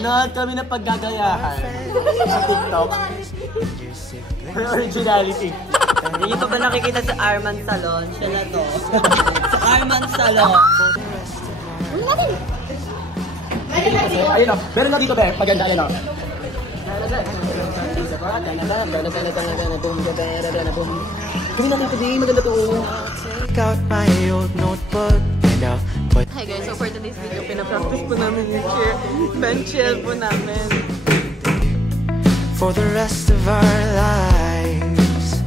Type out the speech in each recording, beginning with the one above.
Manood kami ng paggagayahan sa TikTok. For originality. Hindi pa ba nakikita sa Arman Salon? Siya na to. Sa Arman Salon. Ayun o. Meron na dito, Bek. Maganda na, no? Gawin natin ito, Bek. Maganda to. Hi guys, so for today's video, pinapractice po namin yung bench-chill po namin. For the rest of our lives.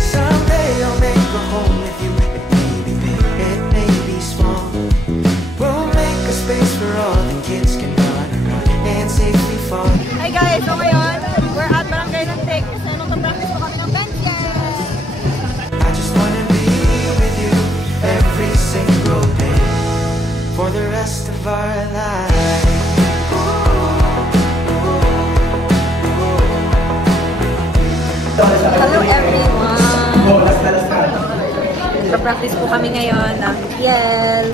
Someday I'll make a home with you. It may be big, it may be small. We'll make a space where all the kids can run around and safely fall. Hi guys, so ngayon, we're at Barangay Lantik. So nagpa-practice po kami ng bench-chill. I just wanna be with you every single day for the rest of our lives. Hello everyone! Nagpa-practice po kami ngayon ng PL.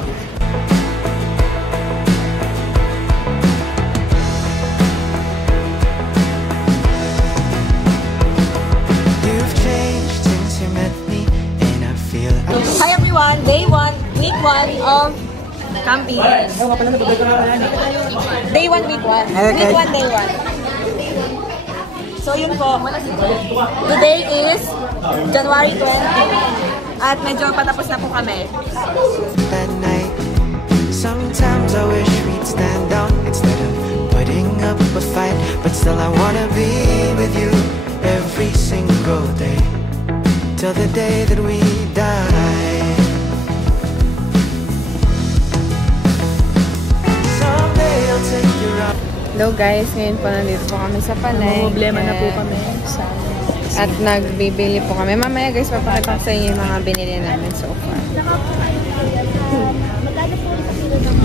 You've changed since you met me and I feel Hi everyone! Day 1, week 1 of camping. Day 1, week 1. Week 1, day 1. So yun po, today is January 20 at medyo patapos na po kami. that night. Sometimes I wish we'd stand down instead of putting up a fight, but still I wanna be with you every single day till the day that we die. Someday I'll take you out. Hello guys, ngayon po nandito po kami sa palengke. Problema na po kami. At nagbibili po kami. Mamaya guys, papakita ko sa inyo yung mga binili namin so far.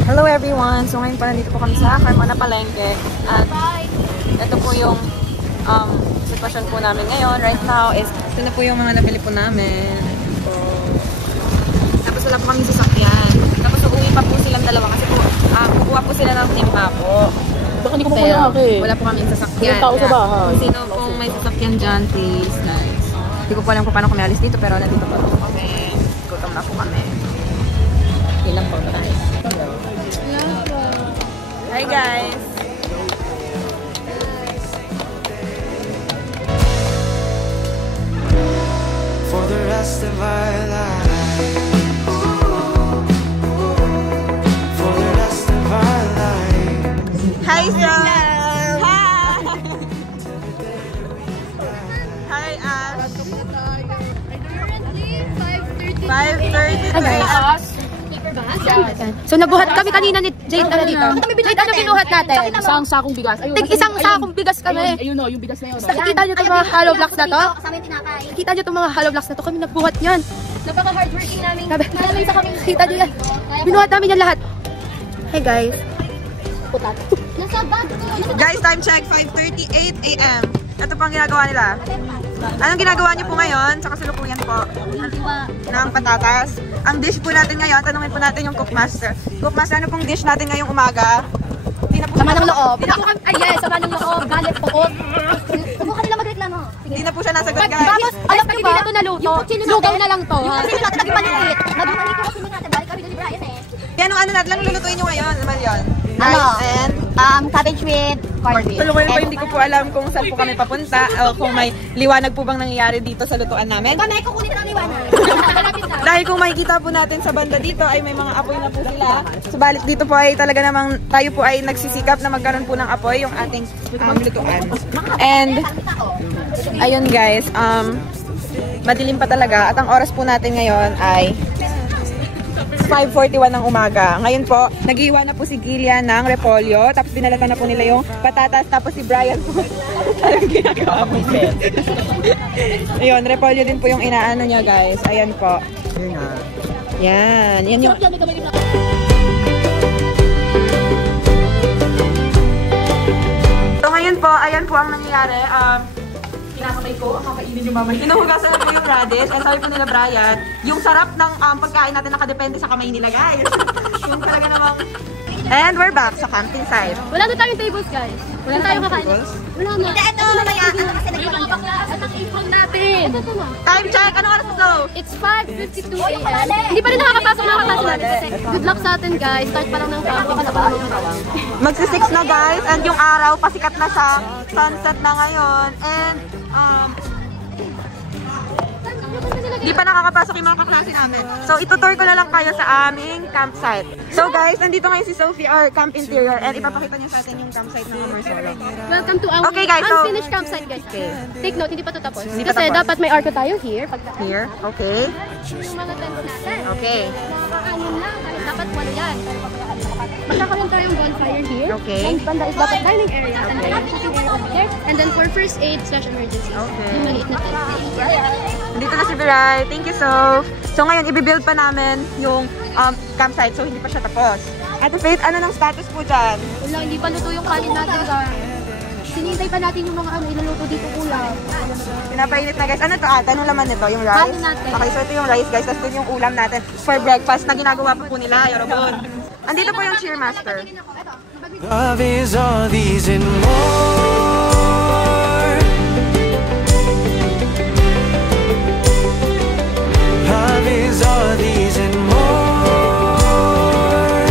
Hello everyone! So ngayon po nandito po kami sa Carmona Palengke. At ito po yung sitwasyon po namin ngayon. Right now is, ito na po yung mga nabili po namin. Tapos wala po kami sasakyan. Tapos uuwi pa po silang dalawa kasi po kukuha po sila ng timba po. Baka hindi ko makulak eh. Wala po kami sasakyan. Walang tao sa bahay. Kung sino pong may sasakyan dyan, please. Nice. Hindi ko po alam kung paano kami alis dito, pero nandito po kami. Gutom na po kami. Ilang po guys. Hi guys! For the rest of our lives. For the rest of our lives. Hi Sam! Hi! Hi Ash! Currently, 5:30 5:30 So nabuhat kami kanina ni Jade na dito. Jade, ano binuhat natin? Isang sakong bigas. Ayun, Isang sakong bigas kami. Ayun o, yung bigas na yun. Nakikita nyo itong mga hollow blocks na to? Nakikita nyo itong mga hollow blocks na to? Kami nagbuhat yan. Napaka-hardworking namin. Maraming sa kami. Nakikita nyo yan. Binuhat namin yan lahat. Hey guys. Nasa bag ko. Guys, time check, 5:38 AM. Ito po ang ginagawa nila. Anong ginagawa niyo po ngayon? Sa kasalukuyan po ng patatas. Ang dish po natin ngayon, tanungin po natin yung cookmaster. Cookmaster, ano pong dish natin ngayong umaga? Sama ng loob. Ay yes, sama ng loob. Galit po. Subukan nila magreklamo. Hindi na po siya nasagot, guys. Tapos, alam ko ba? Ito naluto. Lugaw na lang to. Yung sino natin naging maliit. Naging maliit yung kasi natin. Balik kami doon ni Brian eh. Yan ang ano natin, lang lulutuin nyo ngayon. Naman yun. Ano? And Cabbage with corned beef. tuluyan po, hindi ko po alam kung saan po kami papunta o kung may liwanag po bang nangyayari dito sa lutuan namin. Kami, kukunin na ng liwanag. Dahil kung makikita po natin sa banda dito ay may mga apoy na po sila. Subalit dito po ay talaga namang tayo po ay nagsisikap na magkaroon po ng apoy yung ating lutuan. And ayun guys, madilim pa talaga at ang oras po natin ngayon ay 5:41 ng umaga. Ngayon po, nag-iwan na po si Gillian ng repolyo. Tapos binalatan na po nila yung patatas. Tapos si Brian po. Anong ginagawa po? Ayun, repolyo din po yung inaano niya guys. Ayan po. Yan. Yan yung... So ngayon po, ayan po ang nangyayari. Kinakamay ko, ang kakainin yung mamay. Hinuhugasan na po yung radish. At sabi po nila Brian, yung sarap ng pagkain natin nakadepende sa kamay nila, guys. Yung talaga namang... And we're back sa camping site. Wala na tayong tables, guys. Wala na tayong kakain. Wala na. Ito, mamaya. Ano kasi nagpapaklaan ng ipon natin? Ito na. Time check! Anong oras na? It's 5:52 a.m. Hindi pa rin nakakapasok natin kasi good luck sa atin, guys. Start pa lang ng camp. Magsi-6 na, guys. And yung araw, pasikat na siya. Sunset na ngayon. And, di pa nakakapasok yung mga kaklase namin. So, itutour ko na lang kayo sa aming campsite. So, guys, nandito ngayon si Sophie, our camp interior. And ipapakita niyo sa atin yung campsite ng Marcelo. Welcome to our unfinished campsite, guys. Take note, hindi pa ito tapos. Kasi dapat may arko tayo here. Here, okay. Yung mga tents natin. Okay. Makakainin lang. Dapat wala yan. Magkakaroon tayong bonfire here. Okay. And banda is dapat dining area. And then cooking area over there. And then for first aid / emergencies. Okay. Yung maliit na tent. Dito na si Biray. Thank you, Soph. So, ngayon, ibibuild pa namin yung campsite. So, hindi pa siya tapos. Ate Faith, ano ng status po dyan? Wala, hindi pa luto yung kanin natin, guys. Sinintay pa natin yung mga iluluto dito ulam. Pinapainit na, guys. Ano to? Anong laman nito? Yung rice? Kanin natin. Okay, so ito yung rice, guys. Tapos ito yung ulam natin for breakfast na ginagawa pa po nila. Yorobon. Andito po yung cheermaster. Love is all these and more. Love is all these and more.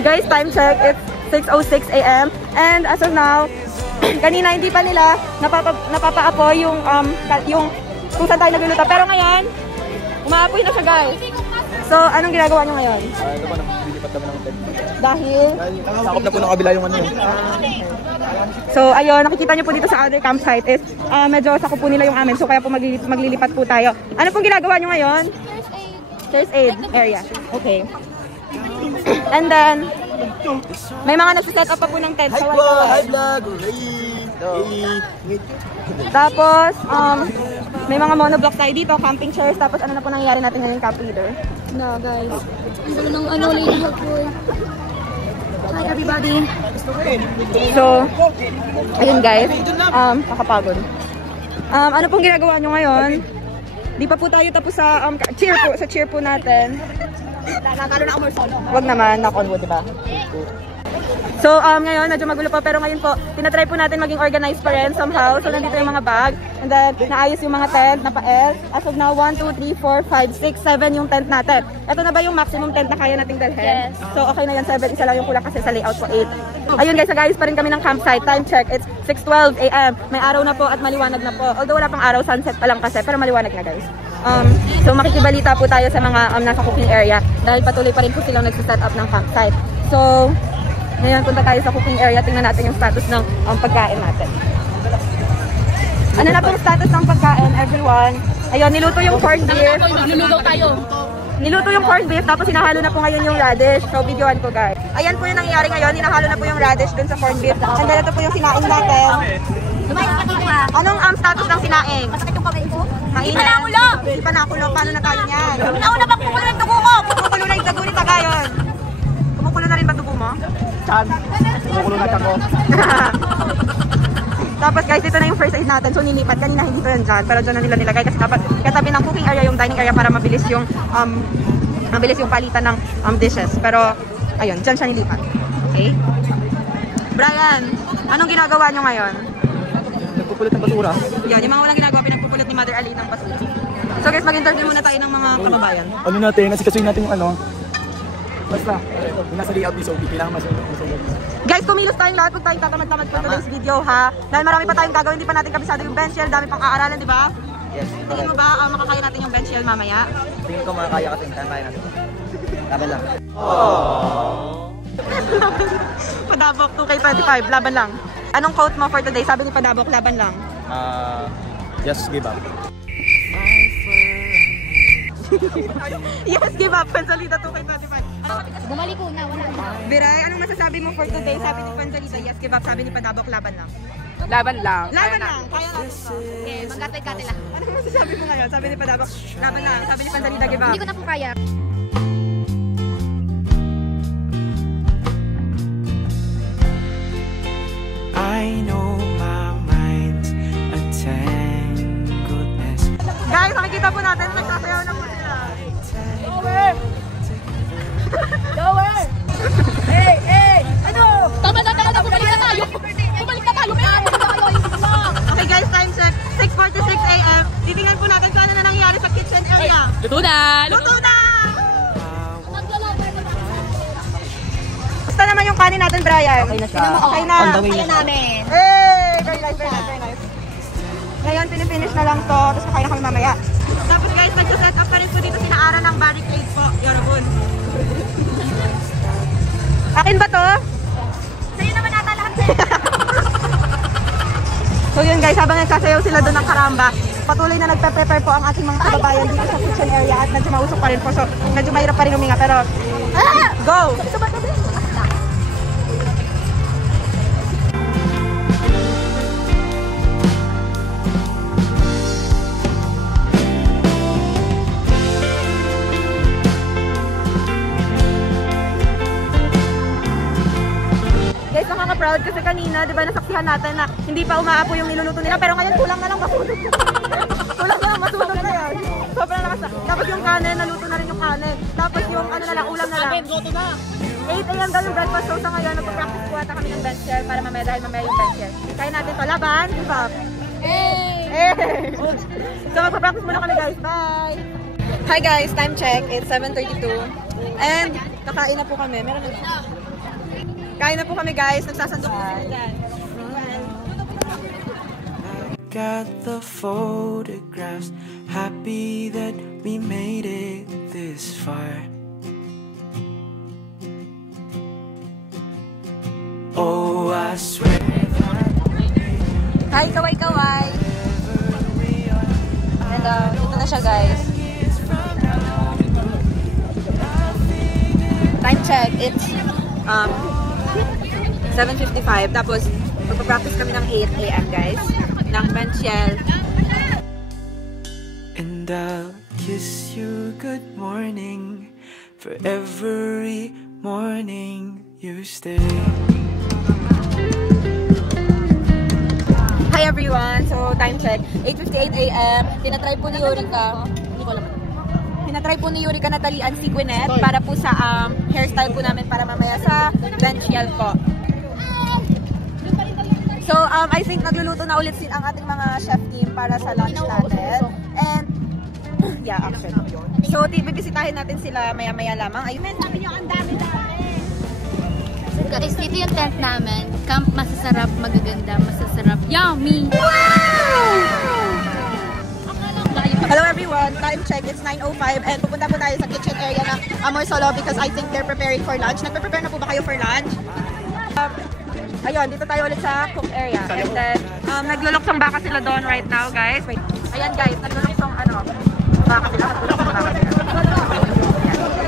Guys, time check. It's 6:06 a.m. And as of now, kanina hindi pa nila napapaapoy yung kung saan tayo nagluluto. Pero ngayon, umaapoy na siya, guys. So, anong ginagawa nyo ngayon? Ito po, nililipat kami ng tent. Dahil? Sakop na po ng kabila yung ano yun. So, ayun, nakikita nyo po dito sa other campsite is medyo sakop po nila yung amin. So, kaya po maglilipat po tayo. Ano pong ginagawa nyo ngayon? First aid area. Okay. And then, may mga nasa-set up pa po ng tent sa wall. Hi vlog! Tapos, may mga monoblocks tayo dito, camping chairs. Tapos, ano na po nangyayari natin ngayon, camp leader? No, guys. Ang ng lady boy. Hi, everybody. So, ayun guys, kakapagod. Ano pong ginagawa nyo ngayon? Di pa po tayo tapos sa cheer po natin. Wag naman, knock on wood, diba? So, ngayon, medyo magulo pa, pero ngayon po, tinatry po natin maging organized pa rin somehow. So, nandito yung mga bag, and then, naayos yung mga tent, napa-L. As of now, 1, 2, 3, 4, 5, 6, 7 yung tent natin. Ito na ba yung maximum tent na kaya nating dalhin? Yes. So, okay na yan, 7. Isa lang yung kulang kasi sa layout po, 8. Ayun guys, nag-ayos pa rin kami ng campsite. Time check, it's 6:12 a.m. May araw na po at maliwanag na po. Although wala pang araw, sunset pa lang kasi, pero maliwanag na guys. So, makikibalita po tayo sa mga nasa cooking area dahil patuloy pa rin po silang nagsiset up ng campsite. So, ngayon, punta tayo sa cooking area. Tingnan natin yung status ng pagkain natin. Ano na pong status ng pagkain, everyone? Ayun, niluto yung corned beef. Nilulugaw tayo. Niluto yung corned beef, tapos hinahalo na po ngayon yung radish. So, videoan ko, guys. Ayan po yung nangyayari ngayon. Hinahalo na po yung radish dun sa corned beef. And then, ito po yung sinaing natin. Anong status ng sinaing? Masakit yung kamay ko. Mainit. Di pa nakulo. Di pa nakulo. Paano na tayo niyan? Una bang kumukulo ng dugo ko? Kumukulo na yung dugo ni Tagayon. Kumukulo na rin ba dugo mo? Chan! Kumukulo na ako. Tapos guys, ito na yung first aid natin. So nilipat. Kanina hindi pa yan dyan. Pero dyan na nila nilagay. Kasi dapat katabi ng cooking area yung dining area para mabilis yung palitan ng dishes. Pero ayun, dyan siya nilipat. Okay? Brian, anong ginagawa nyo ngayon? Nagpupulot ng basura. Yan, yung mga walang ginagawa, pinagpupulot ni Mother Ali ng basura. So guys, mag-interview muna tayo ng mga kababayan. Ano natin, nasikasuhin natin yung ano. Basta, yung nasa layout ni Sophie, kailangan masunod. Guys, kumilos tayong lahat. Huwag tayong tatamad-tamad for today's video, ha? Dahil marami pa tayong gagawin, hindi pa natin kabisado yung bench shell, dami pang aaralan, di ba? Yes, Tingin mo ba makakaya natin yung bench shell mamaya? tingin ko makakaya kasi yung kaya natin. Laban lang. Padabok 2K25, laban lang. Anong quote mo for today? Sabi ni Padabok, laban lang. Just give up. Yes, give up. Pansalita 2K25. Bumalik ko na. Wala na. Biray, anong masasabi mo for today? Sabi ni Pansalita, yes, give up. Sabi ni Padabok, laban lang. Laban lang. Laban lang. Kaya natin to. Eh, magkatay-katay lang. Anong masasabi mo ngayon? Sabi ni Padabok, laban lang. Sabi ni Pansalita, give up. Hindi ko na po kaya. I know my mind's a tangled mess. Guys, nakikita po natin, nagsasayaw kanin natin, Brian. Okay na siya. Okay na. On the way Kaya na. namin. Hey! Very nice, very nice, very nice. Ngayon, pinifinish na lang to. Tapos kakain na kami mamaya. Tapos guys, nag-set up pa rin po dito sinaara ng barricade po. Yorobun. Akin ba to? Sa'yo naman nata lahat. So yun guys, habang nagsasayaw sila doon ng karamba, patuloy na nagpe-prepare po ang ating mga kababayan dito sa kitchen area at medyo mausok pa rin po. So medyo mahirap pa rin huminga pero go! Guys, nakaka-proud kasi kanina, di ba, nasaksihan natin na hindi pa umaapo yung niluluto nila. Pero ngayon, kulang na lang masunog. Kulang na lang masunog na yan. Sobrang lakas na. Tapos yung kanin, naluto na rin yung kanin. Tapos yung ano na lang, ulam na lang. 8 AM daw yung breakfast. So sa ngayon, nagpa-practice po ata kami ng bench chair para mamaya dahil mamaya yung bench chair. Kaya natin to. Laban, give up. Hey! So magpa-practice muna kami guys. Bye! Hi guys, time check. It's 7:32. And kakain na po kami. Meron na. Kain na po kami guys, nagsasandok po kami dyan. Got the photographs, happy that we made it this far. Oh, I swear. Hi, kaway-kaway. Hello, dito na siya guys. Time check, it's 7:55. Tapos, magpa-practice kami ng 8 AM guys. Ng bench shell. And I'll kiss you good morning for every morning you stay. Hi everyone! So, time check. 8:58 AM. Tinatry po ni Eureka. Hindi ko alam. Tinatry po ni Eureka na talian si Gwyneth para po sa hairstyle po namin para mamaya sa bench shell po. So, I think nagluluto na ulit ang ating mga chef team para sa lunch natin. And, yeah, actually. So, bibisitahin natin sila maya-maya lamang. Ayun, sabi niyo, ang dami namin. Guys, dito yung tent namin. Camp masasarap, magaganda, masasarap. Yummy! Hello everyone, time check, it's 9:05 and pupunta po tayo sa kitchen area ng Amor Solo because I think they're preparing for lunch. Nagpe-prepare na po ba kayo for lunch? Ayun, dito tayo ulit sa cook area. And then, nagluluksong baka sila doon right now, guys. Wait. Ayan guys, nagluluksong baka sila.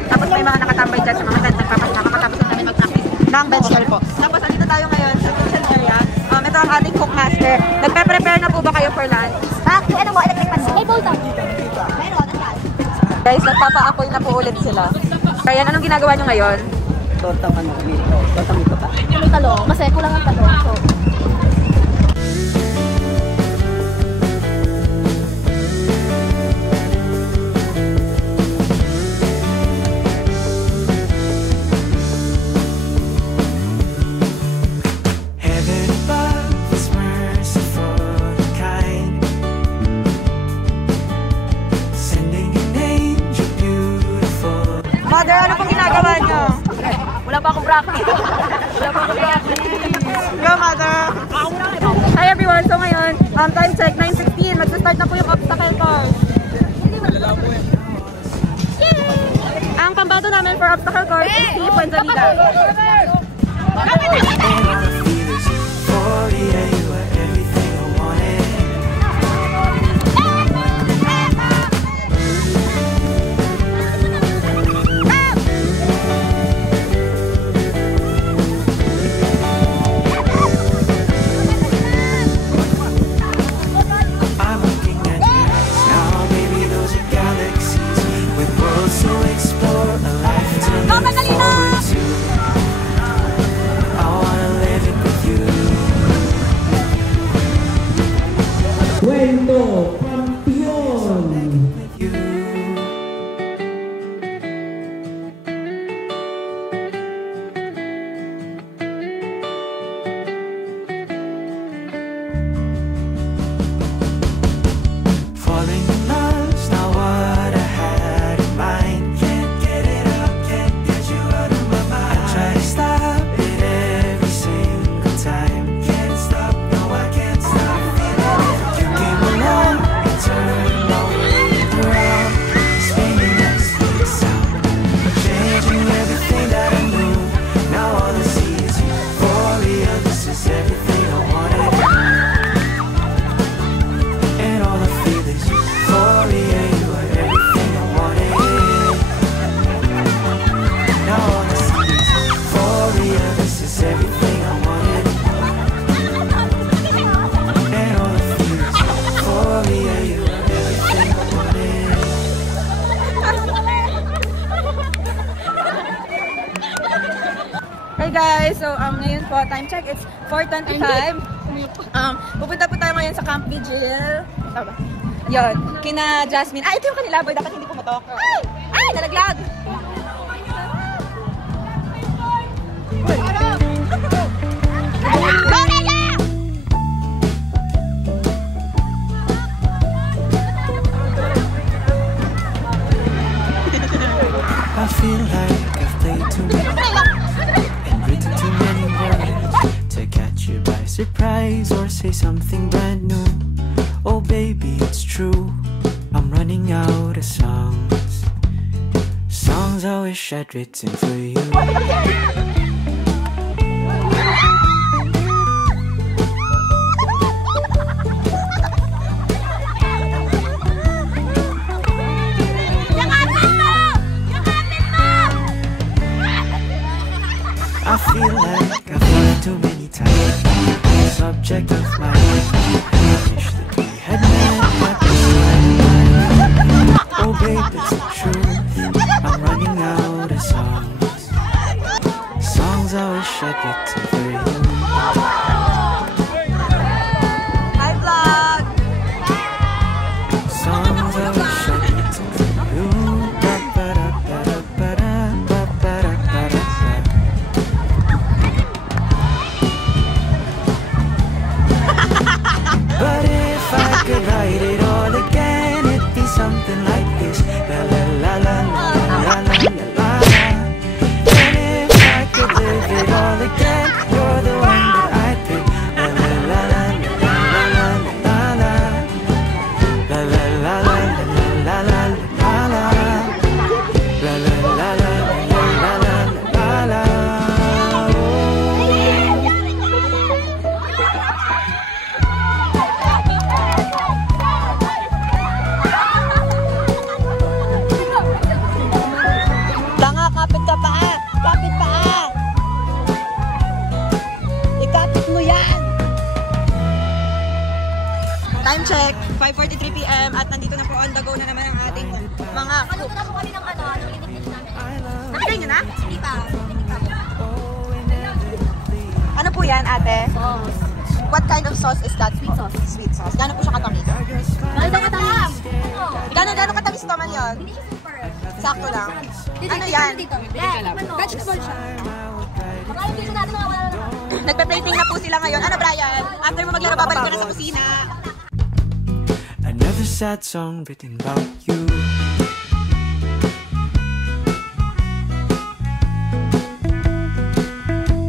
Tapos may mga nakatambay dyan sa mga tent. Nagpapatapos na namin mag-practice ng bench shell po. Tapos, andito tayo ngayon sa kitchen area. Ito ang ating cook master. Nagpe-prepare na po ba kayo for lunch? Ano mo, electric pan mo? Hey, bolt up! Guys, nagpapa-apoy na po ulit sila. Kaya anong ginagawa nyo ngayon? Tortang ito pa. May talong, kasi kulang ang talong. So, Heaven above is merciful and kind, sending an angel beautiful. Mother, ano pong ginagawa nyo? wala pa akong practice. Go, Mother! Hi everyone! So ngayon, time check, 9:16. Mag-start na po yung obstacle course. Ang pambato namin for obstacle course is si Puenzalida. And all I feel is euphoria, you are everything I wanted. I'm looking at your eyes now, baby, those are galaxies with worlds to explore, a life to look forward to. I wanna live it with you. Okay guys, so ngayon po, time check, it's 4:25. Pupunta po tayo ngayon sa Camp Vigil. Tama ba? Yun, kina Jasmine. Ito yung kanila, boy, dapat hindi pumatok. Ay, nalaglag! I feel like I've played too many and written too many words to catch you by surprise or say something brand new. Oh baby, it's true, I'm running out of songs. Songs I wish I'd written for you. I feel like I've fallen too many times. The subject of my life. Wish that we had met at the time. Oh babe, it's the truth, I'm running out of songs. Songs I wish I'd written for you. Hi vlog! Songs I wish I'd written for you. Ba-ba-da-ba-da-ba-da-ba-ba-da-ba-da-ba. But if I could write it all again, it'd be something like this. La la la la la la la la la. And if I could live it all again, you're the one that I'd pick. La la la la la la la la. La la la la la la la la la. La la la la la la la la. Tanga, kapit ka paa! Kapit paa! Ikapit mo yan! Time check, 5:43 PM at nandito na po on the go na naman ang ating mga cook. Ano na po kami ng linip-linip namin. Nakakain nyo na? Hindi pa. Ano po yan, ate? Sauce. What kind of sauce is that? Sweet sauce. Sweet sauce. Gano'n po siya katamis? Ano ba katamis? Gano'n katamis naman yun? Hindi siya super. Sakto lang. Dito, Ano dito, yan? dito. Vegetable siya. Pagkain dito natin mga wala na. Nagpe-plating na po sila ngayon. Ano, Brian? After mo maglaro, babalik ka na sa kusina. Another sad song written about you.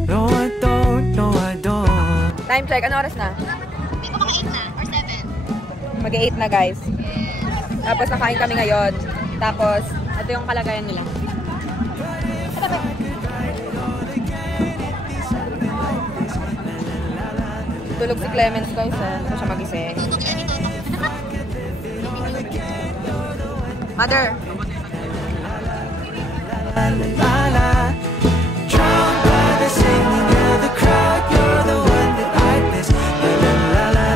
No, I don't, no, I don't. Time check. Ano oras na? Hindi ko mga 8 na or 7. Mag-8 na, guys. Tapos nakain kami ngayon. Tapos, ito yung kalagayan nila. Tulog si Clemens, guys. Hindi ko siya magising. Mother! La la la la. Drowned by the singing of the crowd, you're the one that I miss. La la la la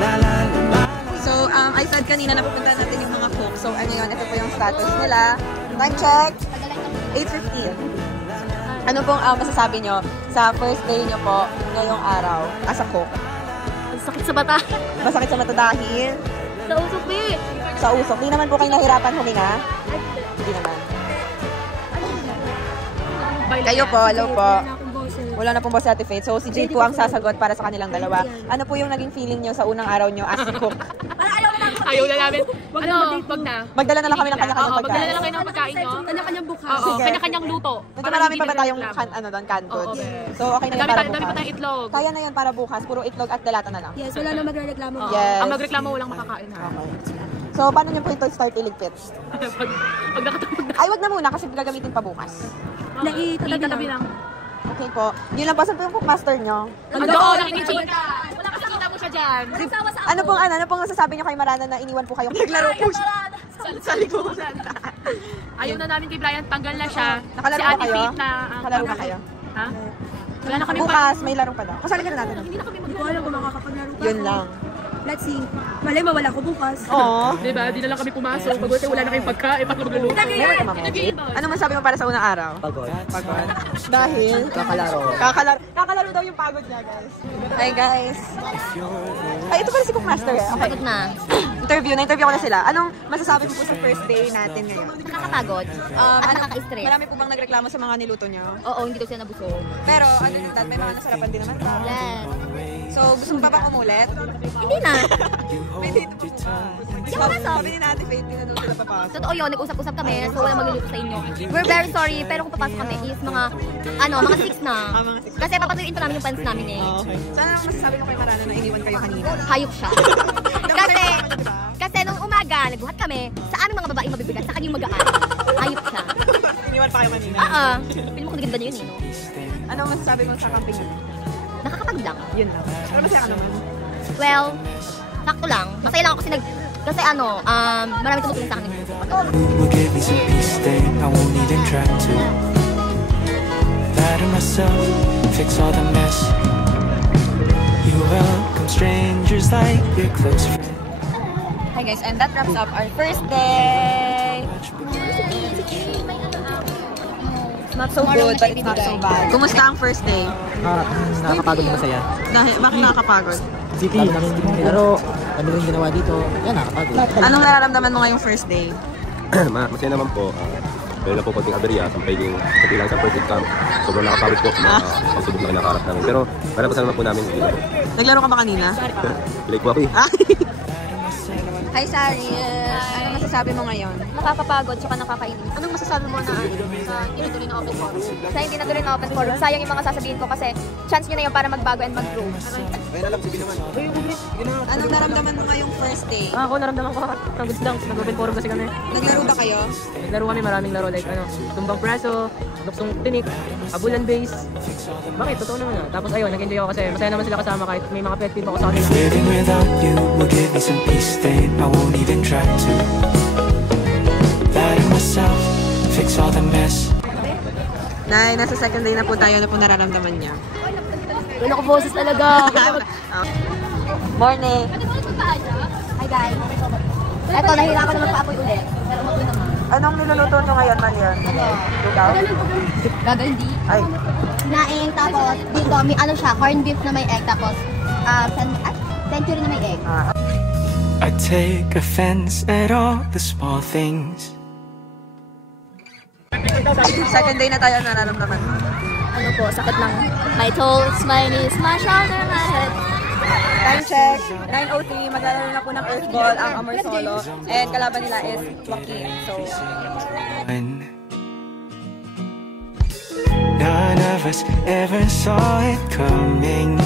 la la la la. So, I said kanina na pupunta natin yung mga cook. So, ano yun? Ito po yung status nila. Time check! 8:15. Ano pong masasabi nyo sa first day nyo po ngayong araw as a cook? Ang sakit sa bata. Masakit sa mata dahil Sa usok ni. sa usok. Di naman po kayo nahirapan huminga? Hindi naman. Kayo po, hello po. Wala na pong boss Ate Faith. So, si Jade po ang sasagot para sa kanilang dalawa. Ano po yung naging feeling nyo sa unang araw nyo as a cook? Ayaw na namin. Wag na. Magdala na lang kami ng kanya-kanyang Magdala pagkain. na lang kayo ng pagkain, no? Kanya-kanyang bukas. Oo, Sige. kanya-kanyang luto. Medyo marami pa ba tayong canned goods? So, okay na yun para Dami pa bukas. tayong itlog. Kaya na yun para bukas. Puro itlog at delata na lang. Yes, wala na magrereklamo. Yes. Ang magreklamo walang makakain, ha? So, paano nyo po ito start iligpit? Pag nakatapag na. Ay, wag na muna kasi gagamitin pa bukas. Itatabi lang. Okay po. Yun lang po. Saan po yung cookmaster nyo? Doon, nakikichika. Wala kasi kita mo siya dyan. Ano pong nasasabi nyo kay Marana na iniwan po kayong naglaro po siya? Sa likuran. Ayaw na namin kay Brian, tanggal na siya. Nakalaro Si ba Ate kayo? Faith na... Nakalaro ba kayo? Ha? Wala na kami Bukas, may larong pa daw. Kasali ka na natin. Hindi ko alam kung makakapaglaro pa. Yun lang. Let's see. Malay mawala ko bukas. Oo. Diba? Di na lang kami pumasok. Mabuti wala na kayong pagkain. Pagkaluto. Ano masabi mo para sa unang araw? Pagod. Pagod. Dahil? Kakalaro. Kakalaro daw yung pagod niya, guys. Hi, guys. Ay, ito pala si Cookmaster eh. Okay. Pagod na. Na-interview ko na sila. Anong masasabi mo po sa first day natin ngayon? Nakakapagod. At nakaka-stress. Marami po bang nagreklamo sa mga niluto niyo? Oo, hindi daw sila nabusog. Pero ano din dad, may mga nasarapan din naman ba? Yes. So, gusto mo pa bang umulit? Hindi na. May dito po. Di ako pasok. Sabi ni Ate Faith, hindi na doon sila papasok. Totoo yun, nag-usap-usap kami, so wala magluluto sa inyo. We're very sorry, pero kung papasok kami is mga 6 na. Mga 6. Kasi papatuyuin pa namin yung pants namin eh. Okay. Sana lang masasabi mo kay Marana na iniwan kayo kanina. Hayop siya. kasi nung umaga, nagbuhat kami, sa aming mga babaeng mabibigat, sa kanyang magaan. Hayop siya. Iniwan pa kayo kanina? Pili mo kung ganda niya yun eh, no? Anong masasabi mo sa camping niyo? Nakakapagod lang. Yun lang. Pero masaya ka naman. Well, sakto lang. Masaya lang ako kasi marami tumutulong sa akin. Will give me some peace then I won't even try to lie to myself, fix all the mess. You welcome strangers like your close friends. Hi guys, and that wraps up our first day. It's not so good, but it's not so bad. Kumusta ang first day? Nakakapagod na masaya. Bakit nakakapagod? City. Pero ano rin ginawa dito? Yan, nakakapagod. Anong nararamdaman mo ngayong first day? Masaya naman po. Meron na po konting aberya, sampay yung kabilang sa perfect camp. Sobrang nakapagod po, pagsubok na kinakarap namin. Pero malapasan naman po namin. Naglaro ka ba kanina? Like po ako eh. Hi Sari! Ano masasabi mo ngayon? Nakakapagod, tsaka nakakainis. Anong masasabi mo na Hindi natuloy na open forum. Sa hindi natuloy na open forum, sayang yung mga sasabihin ko kasi chance nyo na yun para magbago and mag-grow. Anong naramdaman mo ngayong first day? Ako naramdaman ko pagod lang. Nag-open forum kasi kami. Naglaro ba kayo? Naglaro kami maraming laro like tumbang preso, luksong tinik, abulan base. Bakit? Totoo naman Tapos ayun, nag-enjoy ako kasi masaya naman sila kasama kahit may mga pet peeve ako sa kanila. Living without you will give me some peace then I won't even try to lie to myself, fix all the mess. Nay, nasa second day na po tayo. Ano po nararamdaman niya? Wala ko boses talaga. Morning! Hi guys. Eto, nahihirapan naman pa-apoy ulit. Pero mag-uwi naman. Anong niluluto nyo ngayon, Marian? Lugaw? Gagaldi. Ay, Naing, tapos dito, may corned beef na may egg, tapos century na may egg. I take offense at all the small things. second day na tayo. Nararamdaman mo? Ano po, sakit lang. My toes, my knees, my shoulder, my head. Time check, 9:03, maglalaro na po ng earthball ang Amor Solo. And kalaban nila is Joaquin. So, None of us ever saw it coming,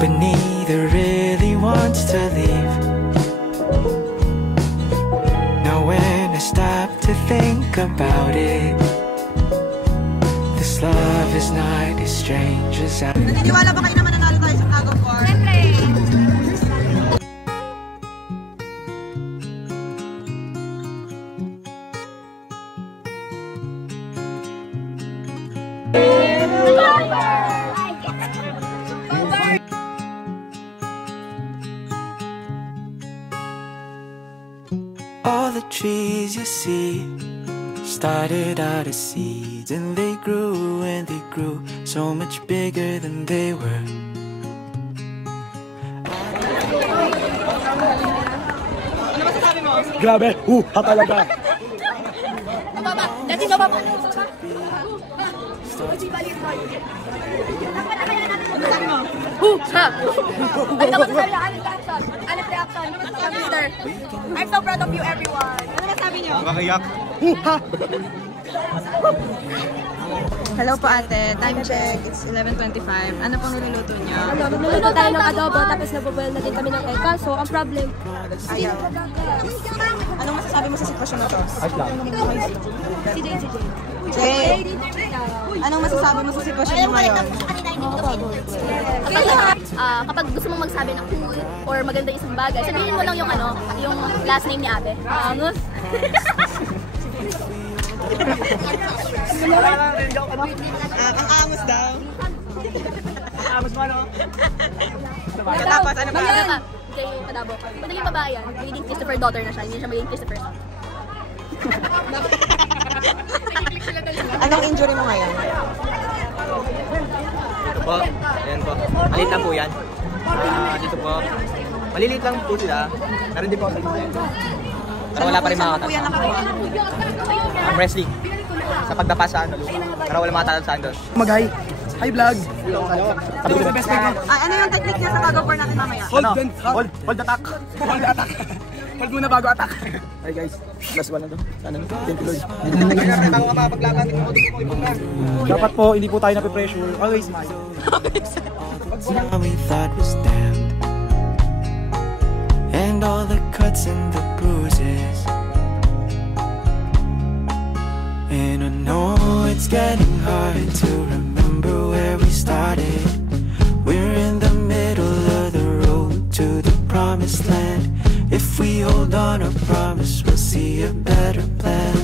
but neither really wants to leave. Now when I stop to think about it, this love is not as strange as I. naniniwala ba kayo na mananalo tayo sa Tag of War? All the trees you see started out as seeds, and they grew so much bigger than they were. Grabe! Ha talaga! I'm so proud of you, everyone. Ano masabi niyo? Nakakayak. Hello po ate, time check, it's 11:25. Ano pong niluluto niyo? Nagluluto tayo ng adobo, tapos nabuboil na din kami ng egg. Kaso, ang problem, Ayaw. Anong masasabi mo sa sitwasyon na to? si Jay. Jay, anong masasabi mo sa sitwasyon mo ngayon? Kapag gusto mong magsabi ng cool or maganda isang bagay, sabihin mo lang yung yung last name ni Abe. Angus. Ang angus daw. Tapos mo ano? Tapos ano pa? Kay Padabo. Kung naging babae yan, magiging Christopher daughter na siya, hindi siya magiging Christopher son. Anong injury mo ngayon? Ito po, ayan po. Maliit lang po yan. Dito po. Maliliit lang po sila. Pero hindi po ako sa so, wala pa rin mga Kuya nakakuha. wrestling. Sa pagdapa sa ano. Para wala mga tatal sa ano. Mag-hi. Hi vlog. Sabi ko sa best friend ko. Ano yung technique niya sa gagawin natin mamaya? Hold attack. Hold attack. Hold muna bago attack. Hi guys. Last one na to. Sana no? Thank you Lord. Dapat po, hindi po tayo napipressure. Always smile. We thought was damned, and all the cuts and the bruises. And I know it's getting hard to remember where we started. We're in the middle of the road to the promised land. If we hold on, I promise we'll see a better plan.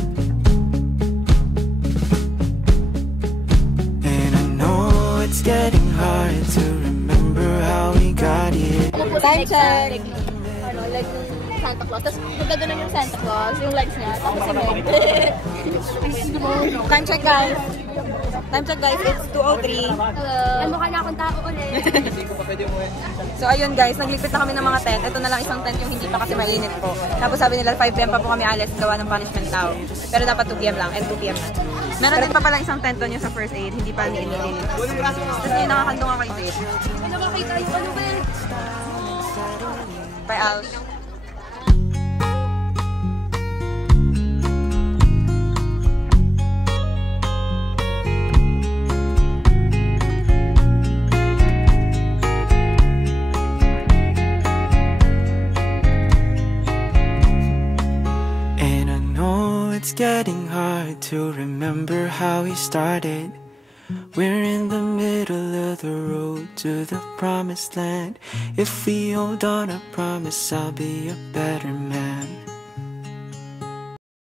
And I know it's getting hard to remember how we got here. Time check. Ano, like Santa Claus. Tapos magdadanan yung Santa Claus, yung legs niya. Tapos si Meg. Time check guys. Time check guys, it's 2:03. Hello. Ay, mukha na akong tao ulit. So ayun guys, nagligpit na kami ng mga tent. Ito na lang isang tent yung hindi pa kasi mainit po. Tapos sabi nila 5 PM pa po kami alis gawa ng punishment tao. Pero dapat 2 PM lang and 2 PM na. Meron din pa pala isang tent doon yung sa first aid, hindi pa nilinis. Tapos yun nakakandong ako kay Dave. Ay, nakakita yung ano ba yun? Bye Al. It's getting hard to remember how we started. We're in the middle of the road to the promised land. If we hold on, I promise I'll be a better man.